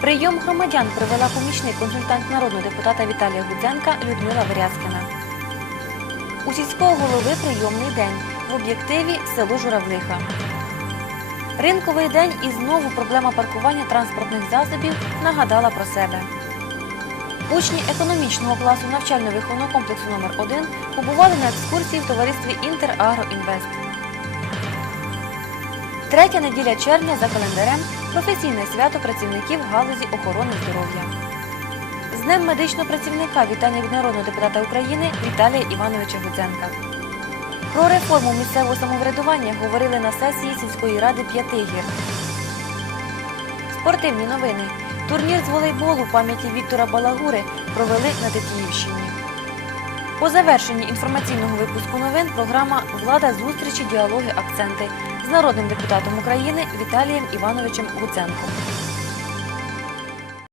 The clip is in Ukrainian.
Прийом громадян провела помічник консультант народного депутата Віталія Гудзенка Людмила Верязкіна. У сільського голови прийомний день в об'єктиві село Журавлиха. Ринковий день і знову проблема паркування транспортних засобів нагадала про себе. Учні економічного класу навчально-виховного комплексу номер 1 побували на екскурсії в товаристві Інтерагроінвест. Третя неділя червня за календарем професійне свято працівників галузі охорони здоров'я. З Днем медичного працівника вітання від народного депутата України Віталія Івановича Гудзенка. Про реформу місцевого самоврядування говорили на сесії сільської ради П'ятигір. Спортивні новини. Турнір з волейболу пам'яті Віктора Балагури провели на Тетіївщині. По завершенні інформаційного випуску новин програма Влада зустрічі, діалоги, акценти з народним депутатом України Віталієм Івановичем Гуценком.